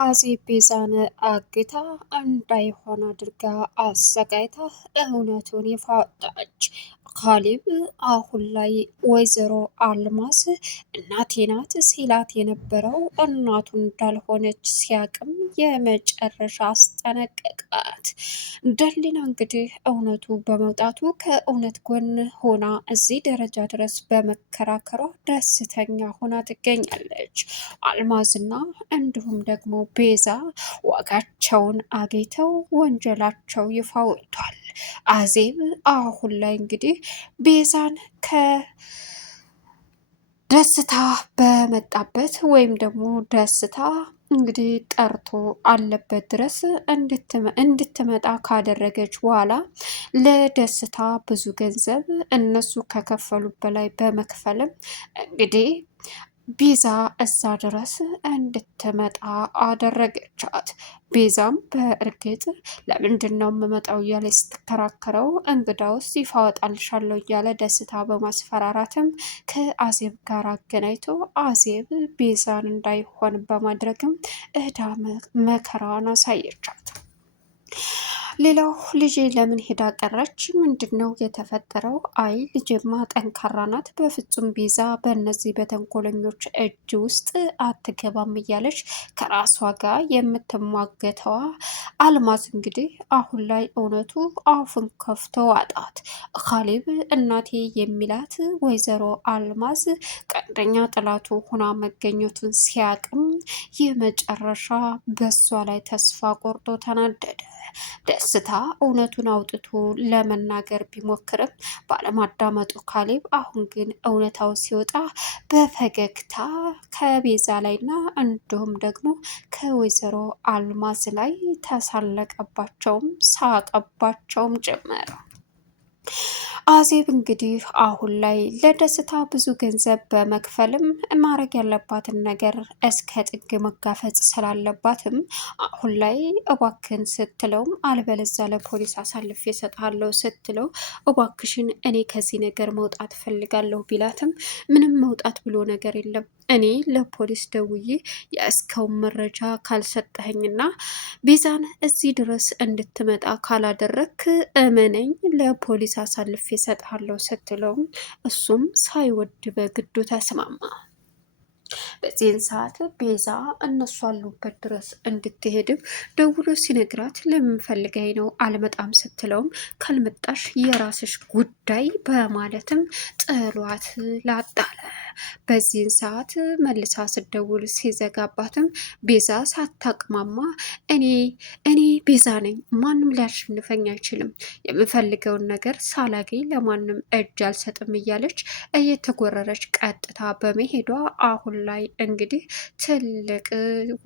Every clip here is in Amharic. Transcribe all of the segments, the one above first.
አዜብ ቤዛን አግታ እንዳይሆን አድርጋ አሰቃይታ እውነቱን ይፋ ወጣች። ካሌብ አሁን ላይ ወይዘሮ አልማዝ እናቴ ናት ሲላት የነበረው እናቱ እንዳልሆነች ሲያቅም የመጨረሻ አስጠነቀቃት። ደሊና እንግዲህ እውነቱ በመውጣቱ ከእውነት ጎን ሆና እዚህ ደረጃ ድረስ በመከራከሯ ደስተኛ ሆና ትገኛለች። አልማዝና እንዲሁም ደግሞ ቤዛ ዋጋቸውን አግኝተው ወንጀላቸው ይፋ ወጥቷል። አዜብ አሁን ላይ እንግዲህ ቤዛን ከደስታ በመጣበት ወይም ደግሞ ደስታ እንግዲህ ጠርቶ አለበት ድረስ እንድትመጣ ካደረገች በኋላ ለደስታ ብዙ ገንዘብ እነሱ ከከፈሉ በላይ በመክፈልም እንግዲህ ቤዛ እዛ ድረስ እንድትመጣ አደረገቻት። ቤዛም በእርግጥ ለምንድን ነው የምመጣው እያለ ስትከራከረው እንግዳውስ ይፋ እወጣልሻለሁ እያለ ደስታ በማስፈራራትም ከአዜብ ጋር አገናኝቶ አዜብ ቤዛን እንዳይሆን በማድረግም እዳ መከራዋን አሳየቻት። ሌላው ልጄ ለምን ሄዳ ቀረች? ምንድን ነው የተፈጠረው? አይ ልጄማ ጠንካራ ናት፣ በፍጹም ቤዛ በእነዚህ በተንኮለኞች እጅ ውስጥ አትገባም እያለች ከራሷ ጋር የምትሟገተዋ አልማዝ እንግዲህ አሁን ላይ እውነቱ አፉን ከፍቶ አጣት። ካሌብ እናቴ የሚላት ወይዘሮ አልማዝ ቀንደኛ ጥላቱ ሆና መገኘቱን ሲያቅም የመጨረሻ በሷ ላይ ተስፋ ቆርጦ ተናደደ። ደስታ እውነቱን አውጥቶ ለመናገር ቢሞክርም ባለማዳመጡ ካሌብ አሁን ግን እውነታው ሲወጣ በፈገግታ ከቤዛ ላይና እንዲሁም ደግሞ ከወይዘሮ አልማዝ ላይ ተሳለቀባቸውም ሳቀባቸውም ጭምር። አዜብ እንግዲህ አሁን ላይ ለደስታ ብዙ ገንዘብ በመክፈልም ማድረግ ያለባትን ነገር እስከ ጥግ መጋፈጥ ስላለባትም አሁን ላይ እባክን ስትለውም አልበለዛ ለፖሊስ አሳልፌ እሰጥሃለሁ ስትለው እባክሽን እኔ ከዚህ ነገር መውጣት እፈልጋለሁ ቢላትም ምንም መውጣት ብሎ ነገር የለም እኔ ለፖሊስ ደውዬ የእስካውን መረጃ ካልሰጠኸኝና ቤዛን እዚህ ድረስ እንድትመጣ ካላደረክ እመነኝ ለፖሊስ አሳልፌ እሰጥሃለሁ ስትለውም እሱም ሳይወድ በግዱ ተስማማ። በዚህን ሰዓት ቤዛ እነሱ አሉበት ድረስ እንድትሄድም ደውሎ ሲነግራት ለምን ፈልገኝ ነው አልመጣም ስትለውም ካልመጣሽ የራስሽ ጉዳይ በማለትም ጥሏት ላጣለ። በዚህን ሰዓት መልሳ ስደውል ሲዘጋባትም ቤዛ ሳታቅማማ እኔ ቤዛ ነኝ፣ ማንም ሊያሸንፈኝ አይችልም፣ የምፈልገውን ነገር ሳላገኝ ለማንም እጅ አልሰጥም እያለች እየተጎረረች ቀጥታ በመሄዷ አሁን ላይ እንግዲህ ትልቅ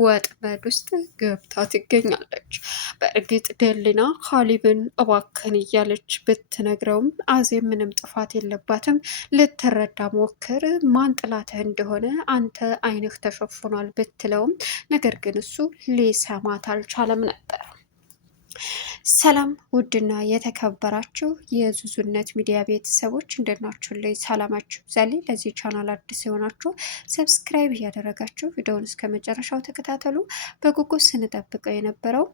ወጥመድ ውስጥ ገብታ ትገኛለች። በእርግጥ ደሊና ካሌብን እባክን እያለች ብትነግረውም አዜብ ምንም ጥፋት የለባትም፣ ልትረዳ ሞክር፣ ማን ጥላትህ እንደሆነ አንተ አይንህ ተሸፍኗል ብትለውም ነገር ግን እሱ ሊሰማት አልቻለም ነበር። ሰላም ውድና የተከበራችሁ የዙዙነት ሚዲያ ቤተሰቦች እንደናችሁ ላይ ሰላማችሁ ይብዛልኝ። ለዚህ ቻናል አዲስ የሆናችሁ ሰብስክራይብ እያደረጋችሁ ቪዲዮውን እስከ መጨረሻው ተከታተሉ። በጉጉት ስንጠብቀው የነበረው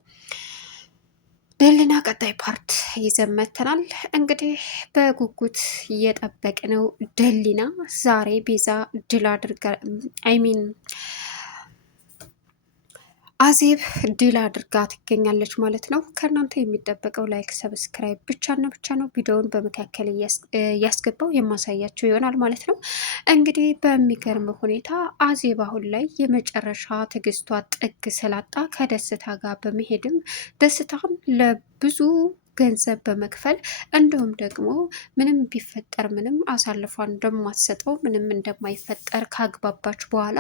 ደሊና ቀጣይ ፓርት ይዘን መጥተናል። እንግዲህ በጉጉት እየጠበቅነው ደሊና ዛሬ ቤዛ ድል አድርጋ አዜብ ድል አድርጋ ትገኛለች ማለት ነው። ከእናንተ የሚጠበቀው ላይክ፣ ሰብስክራይብ ብቻና ብቻ ነው። ቪዲዮውን በመካከል እያስገባው የማሳያቸው ይሆናል ማለት ነው። እንግዲህ በሚገርም ሁኔታ አዜብ አሁን ላይ የመጨረሻ ትዕግስቷ ጥግ ስላጣ ከደስታ ጋር በመሄድም ደስታን ለብዙ ገንዘብ በመክፈል እንዲሁም ደግሞ ምንም ቢፈጠር ምንም አሳልፏ እንደማትሰጠው ምንም እንደማይፈጠር ካግባባች በኋላ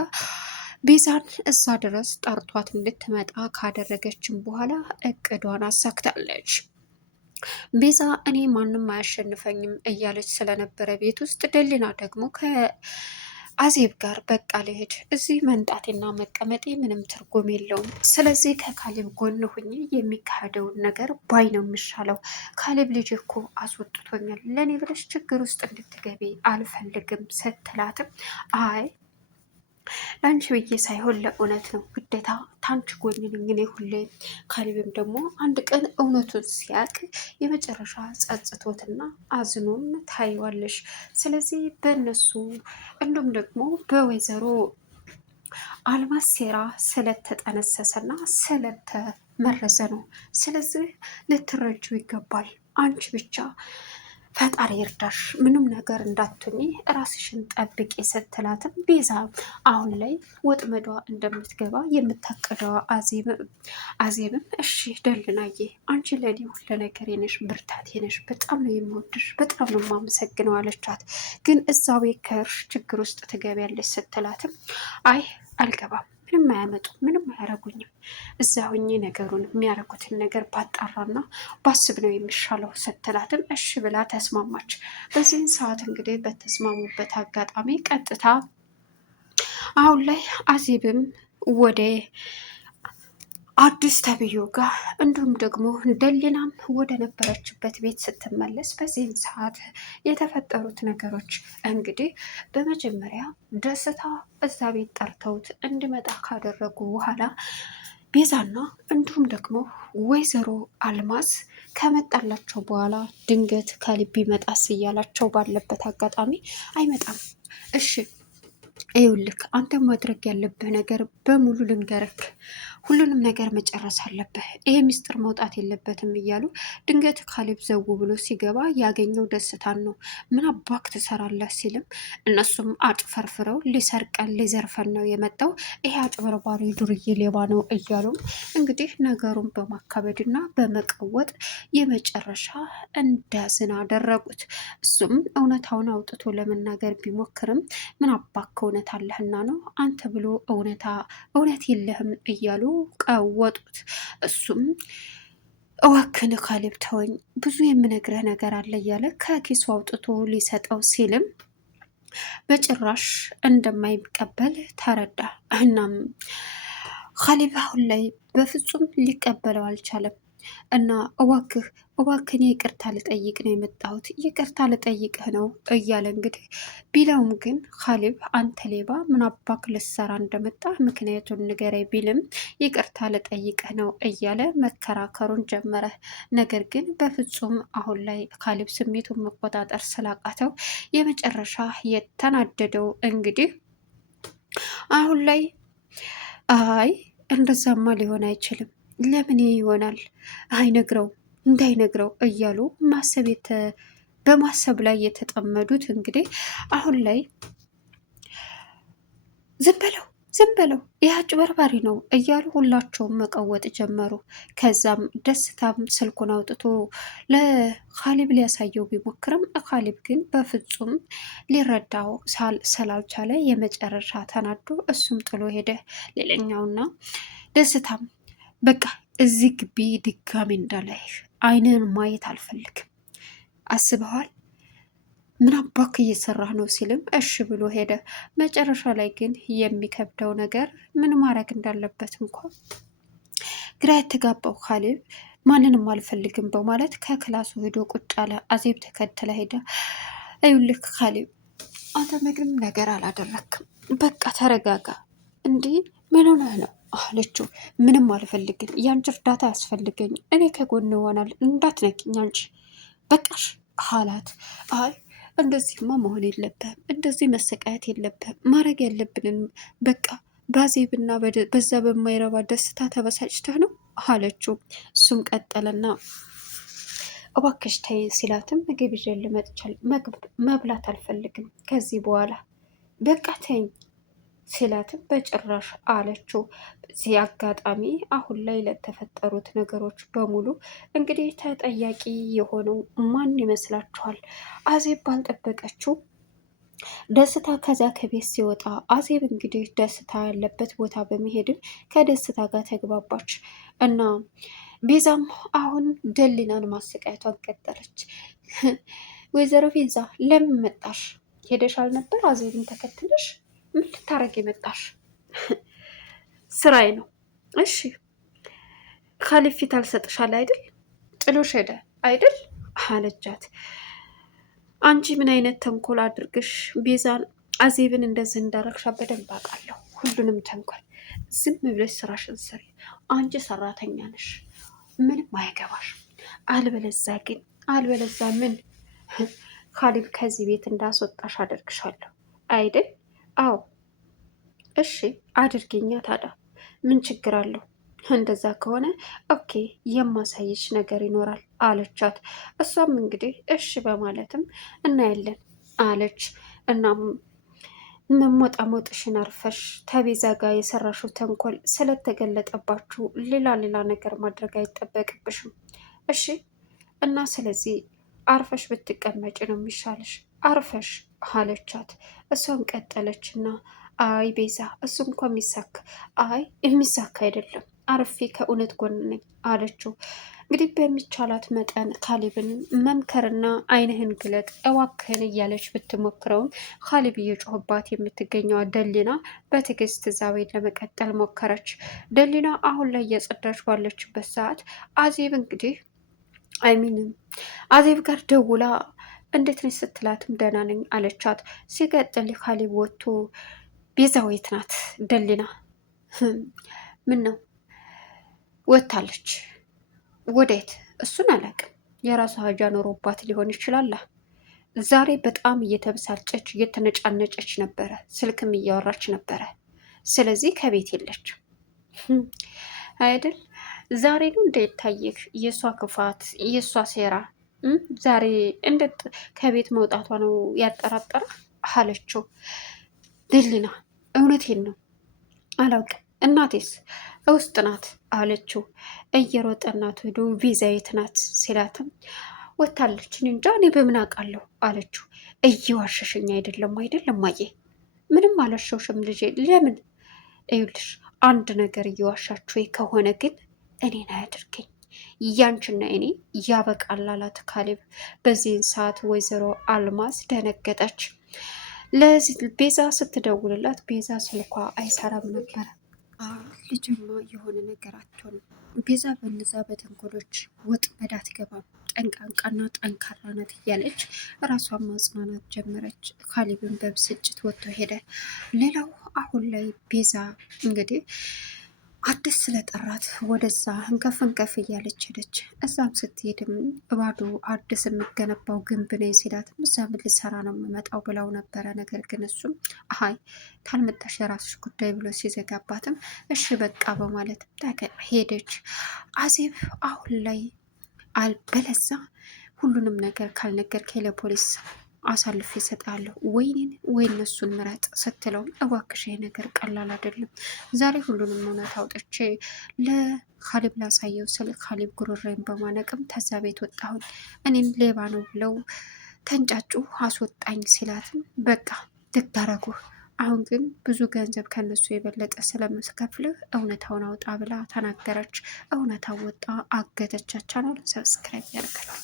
ቤዛን እዛ ድረስ ጠርቷት እንድትመጣ ካደረገችን በኋላ እቅዷን አሳክታለች። ቤዛ እኔ ማንም አያሸንፈኝም እያለች ስለነበረ ቤት ውስጥ ደሊና ደግሞ ከአዜብ ጋር በቃ ልሄድ፣ እዚህ መንጣቴና መቀመጤ ምንም ትርጉም የለውም፣ ስለዚህ ከካሌብ ጎን ሁኜ የሚካሄደውን ነገር ባይ ነው የሚሻለው፣ ካሌብ ልጅ እኮ አስወጥቶኛል፣ ለእኔ ብለሽ ችግር ውስጥ እንድትገቢ አልፈልግም ስትላትም አይ ለአንቺ ብዬ ሳይሆን ለእውነት ነው ግዴታ ታንቺ ጎን ነኝ እኔ ሁሌ። ካሌብም ደግሞ አንድ ቀን እውነቱን ሲያቅ የመጨረሻ ጸጽቶትና አዝኖም ታይዋለሽ። ስለዚህ በእነሱ እንዲሁም ደግሞ በወይዘሮ አልማዝ ሴራ ስለተጠነሰሰና ስለተመረዘ ነው። ስለዚህ ልትረጁ ይገባል። አንቺ ብቻ ፈጣሪ ይርዳሽ፣ ምንም ነገር እንዳትሆኚ ራስሽን ጠብቂ ስትላትም ቤዛ አሁን ላይ ወጥመዷ እንደምትገባ የምታቀደዋ አዜብም እሺ ደልናዬ፣ አንቺ ለኔ ሁሉ ነገር ነሽ፣ ብርታቴ ነሽ፣ በጣም ነው የምወድሽ፣ በጣም ነው የማመሰግነው አለቻት። ግን እዛ ቤት ከእርሽ ችግር ውስጥ ትገቢያለሽ ስትላትም አይ አልገባም፣ ምንም አያመጡ፣ ምንም አያረጉኝም። እዛ ሁኜ ነገሩን የሚያረጉትን ነገር ባጣራና ባስብ ነው የሚሻለው ስትላትም እሺ ብላ ተስማማች። በዚህን ሰዓት እንግዲህ በተስማሙበት አጋጣሚ ቀጥታ አሁን ላይ አዜብም ወደ አዲስ ተብዮ ጋር እንዲሁም ደግሞ ደሊናም ወደ ነበረችበት ቤት ስትመለስ በዚህን ሰዓት የተፈጠሩት ነገሮች እንግዲህ በመጀመሪያ ደስታ እዛ ቤት ጠርተውት እንዲመጣ ካደረጉ በኋላ ቤዛና እንዲሁም ደግሞ ወይዘሮ አልማዝ ከመጣላቸው በኋላ ድንገት ከልብ ይመጣስ እያላቸው ባለበት አጋጣሚ አይመጣም። እሺ ይኸውልህ አንተ ማድረግ ያለብህ ነገር በሙሉ ልንገርክ፣ ሁሉንም ነገር መጨረስ አለብህ፣ ይሄ ሚስጥር መውጣት የለበትም እያሉ ድንገት ካሌብ ዘው ብሎ ሲገባ ያገኘው ደስታን ነው። ምን አባክ ትሰራለህ ሲልም እነሱም አጭፈርፍረው ሊሰርቀን ሊዘርፈን ነው የመጣው ይሄ አጭበርባሪ ዱርዬ ሌባ ነው እያሉም እንግዲህ ነገሩን በማካበድና በመቀወጥ የመጨረሻ እንዳዝን አደረጉት። እሱም እውነታውን አውጥቶ ለመናገር ቢሞክርም ምን አባክ እውነት አለህና ነው አንተ ብሎ እውነት የለህም እያሉ ቀወጡት። እሱም እዋክን ካሌብ ተወኝ፣ ብዙ የምነግረህ ነገር አለ እያለ ከኪሱ አውጥቶ ሊሰጠው ሲልም በጭራሽ እንደማይቀበል ተረዳ። እናም ካሌብ አሁን ላይ በፍጹም ሊቀበለው አልቻለም። እና እባክህ እኔ ይቅርታ ልጠይቅ ነው የመጣሁት፣ ይቅርታ ልጠይቅህ ነው እያለ እንግዲህ ቢለውም ግን ካሌብ አንተ ሌባ ምን አባክ ልትሰራ እንደመጣ ምክንያቱን ንገረኝ ቢልም ይቅርታ ልጠይቅህ ነው እያለ መከራከሩን ጀመረ። ነገር ግን በፍጹም አሁን ላይ ካሌብ ስሜቱን መቆጣጠር ስላቃተው የመጨረሻ የተናደደው እንግዲህ አሁን ላይ አይ እንደዛማ ሊሆን አይችልም፣ ለምን ይሆናል አይነግረው እንዳይነግረው እያሉ በማሰብ ላይ የተጠመዱት እንግዲህ አሁን ላይ ዝም በለው ይህ አጭበርባሪ ነው እያሉ ሁላቸውም መቀወጥ ጀመሩ። ከዛም ደስታም ስልኩን አውጥቶ ለካሌብ ሊያሳየው ቢሞክርም ካሌብ ግን በፍጹም ሊረዳው ስላልቻለ የመጨረሻ ተናዶ እሱም ጥሎ ሄደ። ሌላኛውና ደስታም በቃ እዚህ ግቢ ድጋሚ እንዳላይህ አይንን ማየት አልፈልግም፣ አስበዋል ምን አባክ እየሰራህ ነው ሲልም እሺ ብሎ ሄደ። መጨረሻ ላይ ግን የሚከብደው ነገር ምን ማድረግ እንዳለበት እንኳን ግራ የተጋባው ካሌብ ማንንም አልፈልግም በማለት ከክላሱ ሄዶ ቁጭ አለ። አዜብ ተከትለ ሄደ። ይኸውልህ ካሌብ አንተ ምንም ነገር አላደረክም፣ በቃ ተረጋጋ። እንዲህ ምን ሆነህ ነው አለችው። ምንም አልፈልግም፣ ያንቺ እርዳታ ያስፈልገኝ፣ እኔ ከጎን ይሆናል፣ እንዳትነኪኝ አንቺ በቃሽ አላት። አይ እንደዚህማ መሆን የለብህም፣ እንደዚህ መሰቃየት የለብህም፣ ማድረግ ያለብንን በቃ በአዜብና በዛ በማይረባ ደስታ ተበሳጭተህ ነው አለችው። እሱም ቀጠለና እባክሽ ተይ ሲላትም ምግብ ይዤ መብላት አልፈልግም ከዚህ በኋላ በቃ ተይኝ ሲላትም በጭራሽ አለችው። በዚህ አጋጣሚ አሁን ላይ ለተፈጠሩት ነገሮች በሙሉ እንግዲህ ተጠያቂ የሆነው ማን ይመስላችኋል? አዜብ ባልጠበቀችው ደስታ ከዛ ከቤት ሲወጣ አዜብ እንግዲህ ደስታ ያለበት ቦታ በመሄድም ከደስታ ጋር ተግባባች እና ቤዛም አሁን ደሊናን ማሰቃየቷን ቀጠለች። ወይዘሮ ቤዛ ለምን መጣሽ? ሄደሻል ነበር አዜብን ተከትለሽ ምን ልታረግ የመጣሽ? ስራዬ ነው። እሺ ካሌብ ፊት አልሰጥሻል አይደል? ጥሎሽ ሄደ አይደል አለቻት። አንቺ ምን አይነት ተንኮል አድርግሽ ቤዛን አዜብን እንደዚህ እንዳረግሻ በደንብ አውቃለሁ። ሁሉንም ተንኮል ዝም ብለሽ ስራሽን ስሪ። አንቺ ሰራተኛ ነሽ፣ ምንም አያገባሽ። አልበለዛ ምን ካሊብ ከዚህ ቤት እንዳስወጣሽ አደርግሻለሁ አይደል? አዎ እሺ አድርጊኛ። ታዲያ ምን ችግር አለው? እንደዛ ከሆነ ኦኬ የማሳይሽ ነገር ይኖራል አለቻት። እሷም እንግዲህ እሺ በማለትም እናያለን አለች። እናም መሞጣሞጥሽን አርፈሽ ተቤዛ ጋር የሰራሽው ተንኮል ስለተገለጠባችሁ ሌላ ነገር ማድረግ አይጠበቅብሽም። እሺ እና ስለዚህ አርፈሽ ብትቀመጭ ነው የሚሻልሽ፣ አርፈሽ አለቻት። እሷን ቀጠለችና አይ ቤዛ እሱ እንኳ የሚሳካ አይደለም፣ አርፌ ከእውነት ጎን ነኝ አለችው። እንግዲህ በሚቻላት መጠን ካሊብን መምከርና አይንህን ግለጥ እዋክህን እያለች ብትሞክረውም ካሊብ እየጮህባት የምትገኘዋ ደሊና በትዕግስት እዛ ቤት ለመቀጠል ሞከረች። ደሊና አሁን ላይ እየጸዳች ባለችበት ሰዓት አዜብ እንግዲህ አዜብ ጋር ደውላ እንዴት ነች ስትላትም ደህና ነኝ አለቻት። ሲቀጥል ካሊብ ወጥቶ ቤዛዊት ናት ደሊና ምን ነው ወታለች። ወዴት? እሱን አላውቅም። የራሷ ሀጃ ኖሮባት ሊሆን ይችላል። ዛሬ በጣም እየተበሳጨች እየተነጫነጨች ነበረ፣ ስልክም እያወራች ነበረ። ስለዚህ ከቤት የለችም አይደል? ዛሬ ነው እንደታየህ የእሷ ክፋት የእሷ ሴራ። ዛሬ እንዴት ከቤት መውጣቷ ነው ያጠራጠረ አለችው። ድሊና እውነቴን ነው አላውቅም። እናቴስ ውስጥ ናት አለችው። እየሮጠ እናቱ ሄዶ ቪዛ የት ናት ሲላትም ወታለች እንጃ እኔ በምን አውቃለሁ አለችው። እየዋሸሽኝ አይደለም አየ ምንም አላሸውሽም ልጄ። ለምን እዩልሽ አንድ ነገር እየዋሻችሁ ከሆነ ግን እኔን አያድርገኝ፣ ያንቺና እኔ ያበቃል አላት ካሌብ። በዚህን ሰዓት ወይዘሮ አልማዝ ደነገጠች። ለዚህ ቤዛ ስትደውልላት ቤዛ ስልኳ አይሰራም ነበረ። ልጅማ የሆነ ነገር አትሆንም። ቤዛ በነዛ በተንኮሎች ወጥመድ አትገባም፣ ጠንቃቃና ጠንካራ ናት እያለች ራሷን ማጽናናት ጀመረች። ካሌብን በብስጭት ወጥቶ ሄደ። ሌላው አሁን ላይ ቤዛ እንግዲህ አዲስ ስለጠራት ወደዛ እንከፍ እያለች ሄደች። እዛም ስትሄድም ባዶ አዲስ የሚገነባው ግንብ ነው ሲላትም እዛ ምን ልሰራ ነው የምመጣው ብለው ነበረ። ነገር ግን እሱም አይ ካልመጣሽ የራስሽ ጉዳይ ብሎ ሲዘጋባትም እሺ በቃ በማለት ሄደች። አዜብ አሁን ላይ አልበለዛ ሁሉንም ነገር ካልነገርከኝ ለፖሊስ አሳልፌ እሰጥሃለሁ፣ ወይኔን ወይ እነሱን ምረጥ ስትለው እባክሽ ነገር ቀላል አይደለም፣ ዛሬ ሁሉንም እውነት አውጥቼ ለካሊብ ላሳየው ስል ካሊብ ጉሮሬን በማነቅም ተዛ ቤት ወጣሁኝ፣ እኔም ሌባ ነው ብለው ተንጫጩ አስወጣኝ ሲላትም በቃ ትታረጉ፣ አሁን ግን ብዙ ገንዘብ ከነሱ የበለጠ ስለምስከፍልህ እውነታውን አውጣ ብላ ተናገረች። እውነታው ወጣ። አገተቻቻናል። ሰብስክራይብ ያደርጋል።